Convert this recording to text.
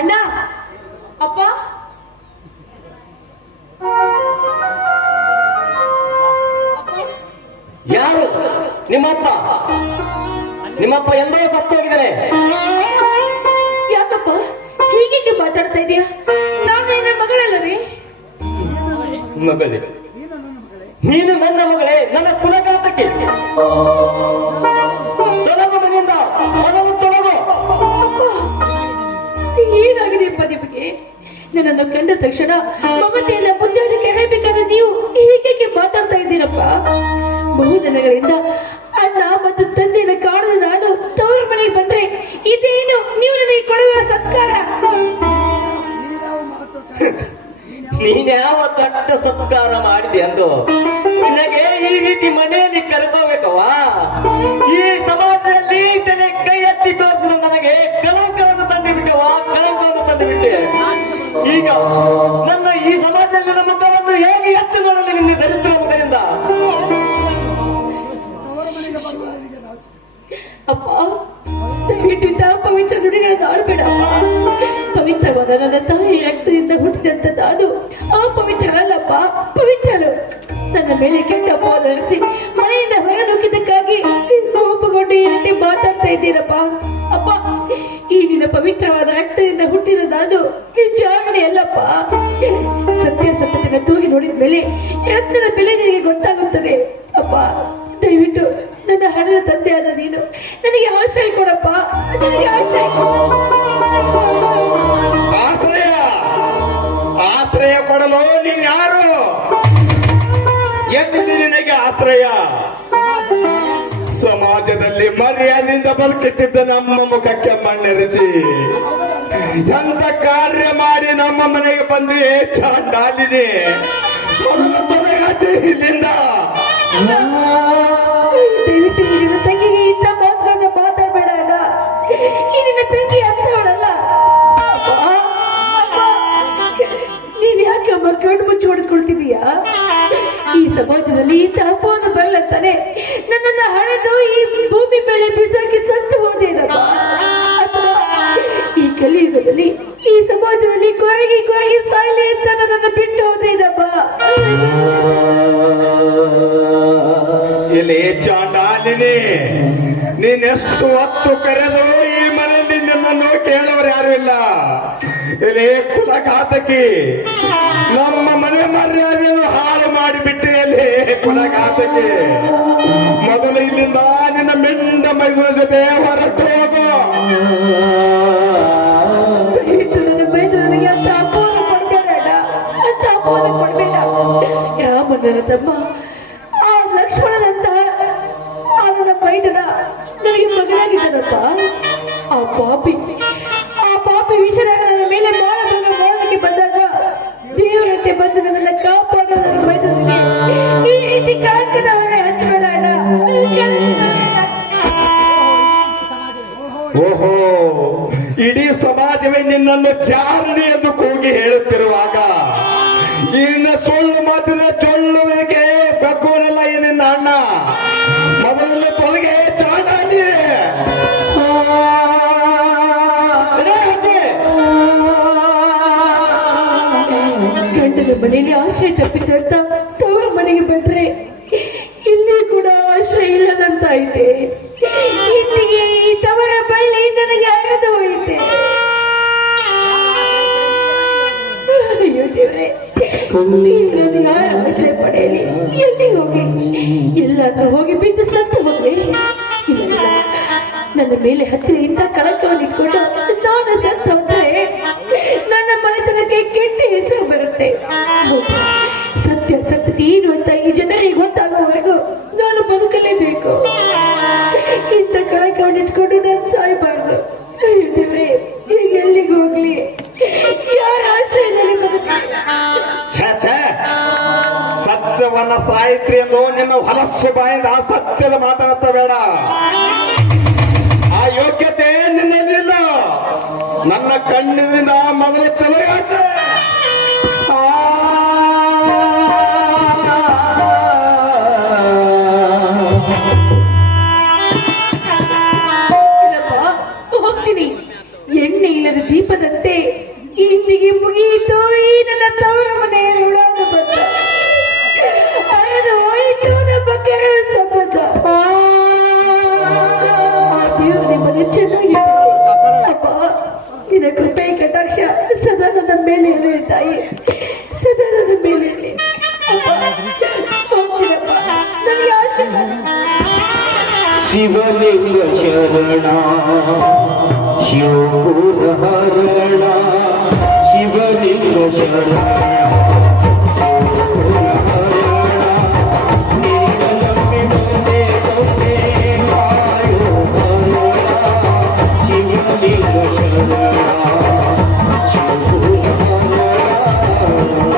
ಅಣ್ಣ ಅಪ್ಪ. ಯಾರು? ನಿಮ್ಮಪ್ಪ. ನಿಮ್ಮಪ್ಪ ಎಂದೋ ಸತ್ತೋಗಿದ್ದಾರೆ ಯಾಕಪ್ಪ? ಹೀಗೆ ಮಾತಾಡ್ತಾ ಇದೀಯ? ನಾನು ನನ್ನ ಮಗಳಲ್ಲವೇ? ಮಗಳೇ. ನೀನು ನನ್ನ ಮಗಳೇ. ನನ್ನ ಕುಲಘಾತಕ್ಕೆ ನನ್ನನ್ನು ಕಂಡ ತಕ್ಷಣ ಮಮತೆಯಿಂದ ಮುದ್ದಾಡಕ್ಕೆ ಹೇಳಬೇಕಾದ್ರೆ ನೀವು ಹೀಗೆ ಮಾತಾಡ್ತಾ ಇದ್ದೀರಪ್ಪ. ಬಹುಜನಗಳಿಂದ ಅಣ್ಣ ಮತ್ತು ತಂದೆಯನ್ನು ಕಾಣದ ನಾನು ತವರ ಮನೆಗೆ ಬಂದ್ರೆ ಇದೇನು ನೀವು ನನಗೆ ಕೊಡುವ ಸತ್ಕಾರ? ನೀನ್ಯಾವ ದೊಡ್ಡ ಸತ್ಕಾರ ಮಾಡಿದೆ ಅಂದು ನಿನಗೆ ಈ ರೀತಿ ಮನೆಯಲ್ಲಿ ಕರ್ಕೋಬೇಕವಾ ಈಗ ನನ್ನ ಈ ಸಮಾಜದಲ್ಲಿ ನಮ್ಮ ಮುಖವನ್ನು ಹೇಗೆ ಎತ್ತಿ ನೋಡಲಿ ನಿನ್ನ ದರಿದ್ರ ಅಪ್ಪ, ದಯವಿಟ್ಟು ಇಂತಹ ಪವಿತ್ರ ದುಡಿಗಳ ತಾಳ್ಬೇಡ ಪವಿತ್ರವಾದ ನನ್ನ ತಾಯಿ ರಕ್ತದಿಂದ ಹುಟ್ಟಿದಂತ ನಾನು ಆ ಪವಿತ್ರರಲ್ಲಪ್ಪ, ಪವಿತ್ರರು. ನನ್ನ ಮೇಲೆ ಕೆಟ್ಟ ಅಪವಾದ ಮನೆಯಿಂದ ಹೊರನುಗ್ಗಿದ್ದಕ್ಕಾಗಿ ಕೋಪಗೊಂಡು ಈ ರೀತಿ ಮಾತಾಡ್ತಾ ಇದ್ದೀರಪ್ಪ. ಅಪ್ಪ, ಈ ನಿನ್ನ ಪವಿತ್ರವಾದ ರಕ್ತದಿಂದ ಹುಟ್ಟಿದ ನಾನು ಈ ಅಲ್ಲಪ್ಪ ಸತ್ಯ ಸತ್ಯದಿಂದ ತೂಗಿ ನೋಡಿದ ಮೇಲೆ ಎತ್ತರ ಬೆಲೆ ನಿನಗೆ ಗೊತ್ತಾಗುತ್ತದೆ. ಅಪ್ಪ, ದಯವಿಟ್ಟು ನನ್ನ ಹಣದ ತಂದೆಯಾದ ನೀನು ನನಗೆ ಆಶ್ರಯ ಕೊಡಪ್ಪ. ನನಗೆ ಆಶ್ರಯ ಆಶ್ರಯ? ಆಶ್ರಯ ಕೊಡಲು ನೀನ್ ಯಾರು? ಎಂದಿದೆ ನಿನಗೆ ಆಶ್ರಯ? ಸಮಾಜದಲ್ಲಿ ಮರ್ಯಾದೆಯಿಂದ ಬದುಕುತ್ತಿದ್ದ ನಮ್ಮ ಮುಖಕ್ಕೆ ಮಣ್ಣೆರಚಿ ಎಂತ ಕಾರ್ಯ ಮಾಡಿ ನಮ್ಮ ಮನೆಗೆ ಬಂದು ತೊಲಗಾಚೆ ಇಲ್ಲಿಂದ. ತಂಗಿಗೆ ಈ ನಿನ್ನ ತಂಗಿ ಮುಚ್ಚಿ ಈ ಸಮಾಜದಲ್ಲಿ ಇಂಥ ಬರಲಂತಾನೆ ನನ್ನನ್ನ ಹಣೆದು ಈ ಭೂಮಿ ಮೇಲೆ ಬಿಸಾಕಿ ಸತ್ತು ಹೋದೇನಪ್ಪ ಈ ಕಲಿಯುಗದಲ್ಲಿ ಈ ಸಮಾಜದಲ್ಲಿ ಕೊರಗಿ ಕೊರಗಿ ಸಾಯಿಲೆ ಅಂತ ನನ್ನನ್ನು ಬಿಟ್ಟು ಹೋದೇನಪ್ಪ ಇಲ್ಲಿ ಚಾಂಡಾಲಿನಿ ನೀನೆಷ್ಟು ಹೊತ್ತು ಕರೆದರು ಈ ಮನೆಯಲ್ಲಿ ನಿನ್ನನ್ನು ಕೇಳೋರು ಯಾರು ಇಲ್ಲ. ಇಲ್ಲಿ ಕುಲಘಾತಕಿ, ನಮ್ಮ ಮನೆ ಮರ್ಯಾದೆಯನ್ನು ಹಾಳು ಮಾಡಿಬಿಟ್ಟೆ ಇಲ್ಲಿ ಕುಲಘಾತಕಿ. ಮೊದಲು ಇಲ್ಲಿಂದ ನಿನ್ನ ಮೆಂಡ ಮೈಸೂರ ಜೊತೆ ಹೊರಟು. ಯಾವ ತಮ್ಮ ಆ ಲಕ್ಷ್ಮಣನಂತ ನನ್ನ ಬೈದನ ನನಗೆ ಮಗನಾಗಿದ್ದಾನಪ್ಪ. ಆ ಪಾಪಿ ಆ ಪಾಪಿ ವಿಷಯದಾಗ ನನ್ನ ಮೇಲೆ ಮಾಡಬೇಕು ಮಾಡೋದಕ್ಕೆ ಬಂದಾಗ ದೇವರಂತೆ ಬಂದು ನನ್ನ ಕಾಪಾಡೋ ನನ್ನ ಬೈದನಿಗೆ ಈ ರೀತಿ ಕಳಂಕನ ಹೊರೆ ಹಚ್ಚಬೇಡ ಓಹೋ, ಇಡೀ ಸಮಾಜವೇ ನಿನ್ನನ್ನು ಚಾರಣಿ ಎಂದು ಕೂಗಿ ಹೇಳುತ್ತಿರುವಾಗ ಇನ್ನ ಸುಳ್ಳು ಮಾತಿನ ಚೊಲ್ಲುವಿಕೆ ಬೆಕ್ಕುವನೆಲ್ಲ ಈ ನಿನ್ನ ಅಣ್ಣ? ಮೊದಲಲ್ಲಿ ತೊಲಗೆ, ಚಾಟಾಡಿ. ಗಂಡನ ಮನೆಯಲ್ಲಿ ಆಶ್ರಯ ತಪ್ಪಿದಂತ ತವರ ಮನೆಗೆ ಬಂದ್ರೆ ಇಲ್ಲಿ ಕೂಡ ಆಶ್ರಯ ಇಲ್ಲದಂತಾಯ್ತೆ. ಇಲ್ಲಿಗೆ ತವರ ಬಳ್ಳಿ ನಾನು ಯಾರ ಆಶ್ರಯ ಪಡೆಯಲಿ. ಎಲ್ಲಿ ಹೋಗಿ? ಎಲ್ಲಾದ್ರೂ ಹೋಗಿ ಬಿದ್ದು ಸತ್ತು ಹೋಗ್ಲಿ. ಇಲ್ಲ, ನನ್ನ ಮೇಲೆ ಹತ್ತಿರ ಇಂಥ ಕಳಕವನ್ನು ಇಟ್ಕೊಂಡು ನಾನು ಸತ್ತು ಹೋದ್ರೆ ನನ್ನ ಮನೆತನಕ್ಕೆ ಕೆಟ್ಟ ಹೆಸರು ಬರುತ್ತೆ. ಸತ್ಯ ಸತ್ಯ ಏನು ಅಂತ ಸತ್ಯವನ್ನ ಸಾಯಿತ್ರಿ ಎಂದು ನಿನ್ನ ಹೊಲಸ್ಸು ಬಾಯಿಂದ ಆ ಸತ್ಯದ ಬೇಡ. ಆ ಯೋಗ್ಯತೆ ನಿನ್ನಲ್ಲಿಲ್ಲ. ನನ್ನ ಕಣ್ಣಿನಿಂದ ಮೊದಲು ಹೋಗ್ತೀನಿ. ಎಣ್ಣೆ ಇಲ್ಲದ ದೀಪದಂತೆ ಇಂದಿಗೆ ಮುಗಿಯಿತು ಈ ನನ್ನ ನಿನ್ನ ಕೃಪೆ ಕಟಾಕ್ಷ ಸದಾ ಮೇಲೆ ಇರಲಿ ತಾಯಿ. ಸದಾ ಮೇಲೆ ಇರಲಿ. ಶಿವಲಿಂಗ ಶರಣ, ಶಿವಪುರ ಹರಣ, ಶಿವಲಿಂಗ ಶರಣ.